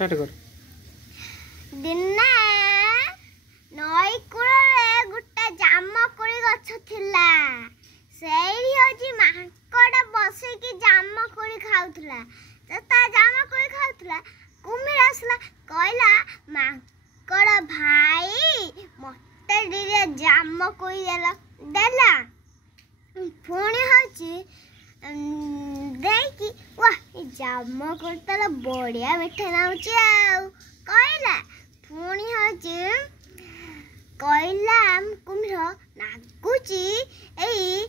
Start कर। दिने नई कूଳରେ गोटे जामकोଳି गछ थिला। सेही होजी माଙ୍କड़ बसिकी जामकोଳି खाउथला। ता जामकोଳି खाउथला कुम्भीर आसला कहला माଙ୍କड़ भाई मते दिए जामकोଳି देला। पुणी होची देखी वाह जामकोଳି तो बढ़िया मिठा नाउची आउ कहला। पुणी होची कहला कुम्भीर नागुची एई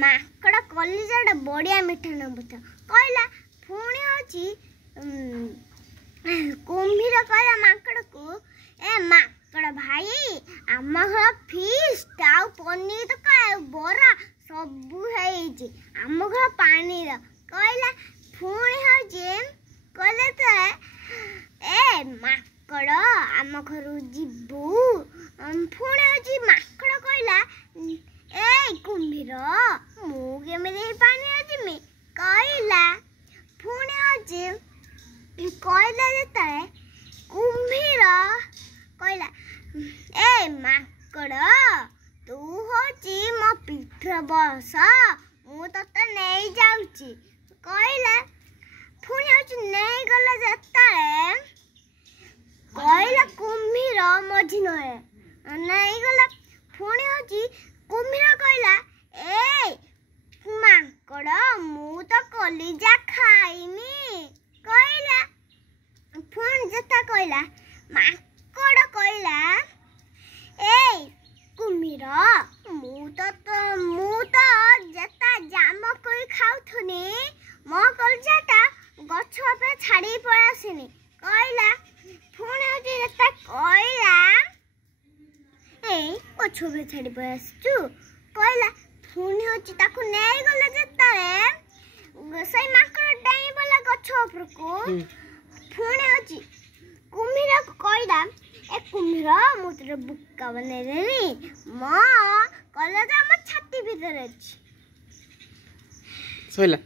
माकड़ कलिजाटा बढ़िया मिठा नामुता कहला। पुणी होची कुम्भीर कहला माकड़ को ए माकड़ भाई आम घर फिस्ट आउ पनीर तो का बरा सबू है आम घर पानी कहला। पुणी होची कहले तो ए माकड़ आम घर जीबू। पुणी होची माकड़ कहला ए कुम्भीर मु केमिति पानी जिमी कहला। पुणी होची कहला जेते कुम्भीर कहला ए माकड़ तू होची मो पीठ बस मु तते नहीं जाउची कहला। पुणी होची नहीं गला जेते कहला कुम्भीर मझी नए नहीं गला। पुणी होची कुम्भीर कहला ए माकड़ मु तो कलिजा खाइनी कहला। पुणी जेता कहला माकड़ कहला ए कुम्भीर मु तो जेता जामकोଳି खाउथुनी मो कलिजाटा गछ पे छाड़ी पळासिनी कहला। पुणी होची जेता कहला ए गछ पे छाड़ी पळासचु कहला। पुणी होची ताकू नेई गले जेतारे सई माकड़ डाई बोला गछ उपरको। पुणी होची कुम्भीर को कहला ए कुम्भीर मु तोर बुक्का बने देनी मो कलजा म छाती भीतर अछि। सइला।